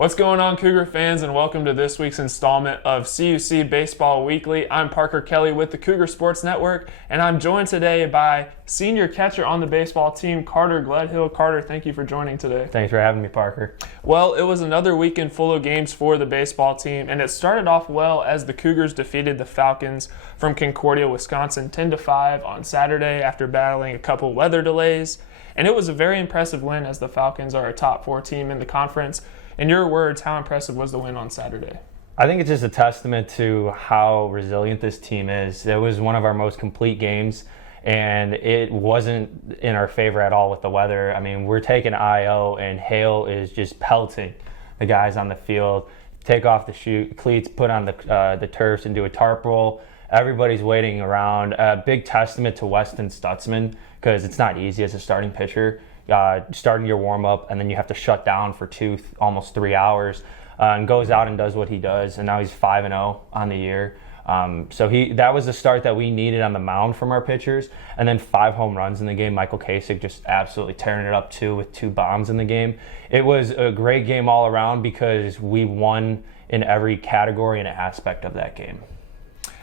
What's going on, Cougar fans, and welcome to this week's installment of CUC Baseball Weekly. I'm Parker Kelly with the Cougar Sports Network, and I'm joined today by senior catcher on the baseball team, Carter Gledhill. Carter, thank you for joining today. Thanks for having me, Parker. Well, it was another weekend full of games for the baseball team, and it started off well as the Cougars defeated the Falcons from Concordia, Wisconsin, 10-5 on Saturday after battling a couple weather delays. And it was a very impressive win as the Falcons are a top 4 team in the conference. In your words, how impressive was the win on Saturday? I think it's just a testament to how resilient this team is. It was one of our most complete games, and it wasn't in our favor at all with the weather. I mean, we're taking IO, and hail is just pelting the guys on the field. Take off the cleats, put on the turfs, and do a tarp roll. Everybody's waiting around. Big testament to Weston Stutzman, because it's not easy as a starting pitcher. Starting your warm-up, and then you have to shut down for almost 3 hours, and goes out and does what he does, and now he's 5-0 on the year. So that was the start that we needed on the mound from our pitchers, and then 5 home runs in the game. Michael Kasich just absolutely tearing it up too with 2 bombs in the game. It was a great game all around because we won in every category and aspect of that game.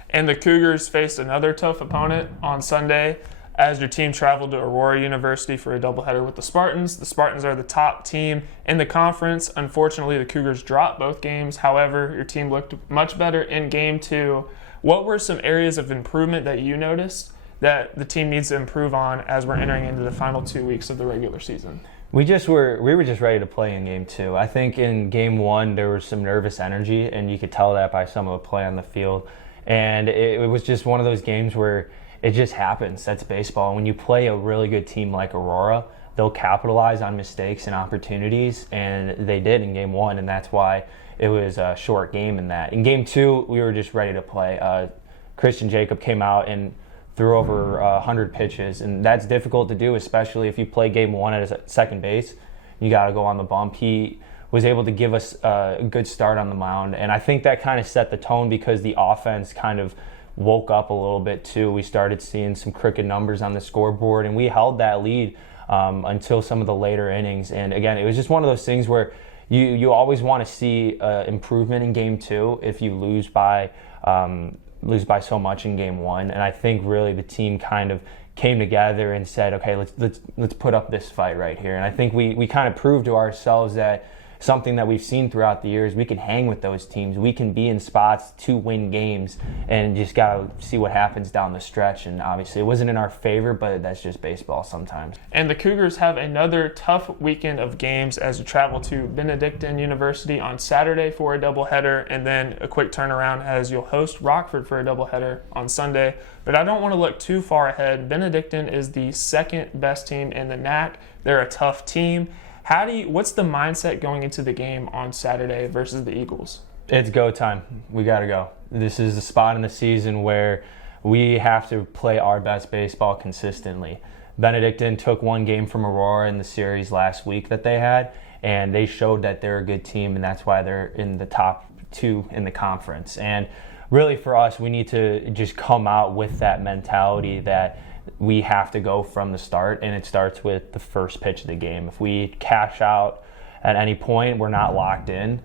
And the Cougars faced another tough opponent on Sunday as your team traveled to Aurora University for a doubleheader with the Spartans. The Spartans are the top team in the conference. Unfortunately, the Cougars dropped both games. However, your team looked much better in Game 2. What were some areas of improvement that you noticed that the team needs to improve on as we're entering into the final 2 weeks of the regular season? We were just ready to play in Game 2. I think in Game 1 there was some nervous energy, and you could tell that by some of the play on the field. And it was just one of those games where it just happens. That's baseball. When you play a really good team like Aurora, they'll capitalize on mistakes and opportunities, and they did in Game 1, and that's why it was a short game in that. In Game 2, we were just ready to play. Christian Jacob came out and threw over 100 pitches, and that's difficult to do, especially if you play Game 1 at second base. You got to go on the bump. He was able to give us a good start on the mound, and I think that kind of set the tone because the offense kind of woke up a little bit too. We started seeing some crooked numbers on the scoreboard, and we held that lead until some of the later innings. And again, it was just one of those things where you always want to see improvement in Game 2 if you lose by so much in Game 1. And I think really the team kind of came together and said, okay, let's put up this fight right here. And I think we kind of proved to ourselves that something that we've seen throughout the years, we can hang with those teams. We can be in spots to win games, and just got to see what happens down the stretch. And obviously it wasn't in our favor, but that's just baseball sometimes. And the Cougars have another tough weekend of games as you travel to Benedictine University on Saturday for a doubleheader, and then a quick turnaround as you'll host Rockford for a doubleheader on Sunday. But I don't want to look too far ahead. Benedictine is the second best team in the NAC. They're a tough team. What's the mindset going into the game on Saturday versus the Eagles? It's go time. We got to go. This is the spot in the season where we have to play our best baseball consistently. Benedictine took 1 game from Aurora in the series last week that they had, and they showed that they're a good team, and that's why they're in the top 2 in the conference. And really for us, we need to just come out with that mentality that we have to go from the start, and it starts with the first pitch of the game. If we cash out at any point, we're not locked in.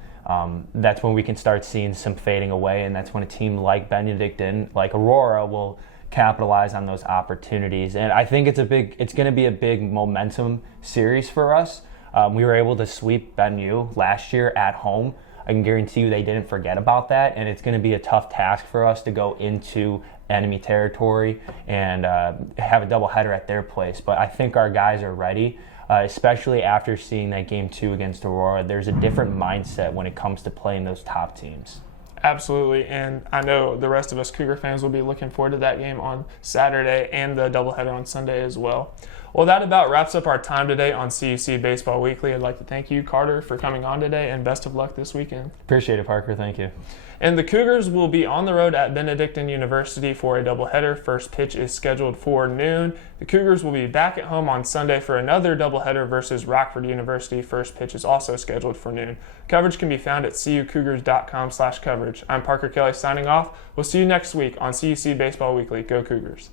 That's when we can start seeing some fading away, and that's when a team like Benedictine, like Aurora, will capitalize on those opportunities. And I think it's going to be a big momentum series for us. We were able to sweep Benue last year at home. I can guarantee you they didn't forget about that, and it's going to be a tough task for us to go into enemy territory and have a doubleheader at their place. But I think our guys are ready, especially after seeing that Game 2 against Aurora. There's a different mindset when it comes to playing those top teams. Absolutely, and I know the rest of us Cougar fans will be looking forward to that game on Saturday and the doubleheader on Sunday as well. Well, that about wraps up our time today on CUC Baseball Weekly. I'd like to thank you, Carter, for coming on today, and best of luck this weekend. Appreciate it, Parker. Thank you. And the Cougars will be on the road at Benedictine University for a doubleheader. First pitch is scheduled for noon. The Cougars will be back at home on Sunday for another doubleheader versus Rockford University. First pitch is also scheduled for noon. Coverage can be found at cucougars.com/coverage. I'm Parker Kelly signing off. We'll see you next week on CUC Baseball Weekly. Go Cougars.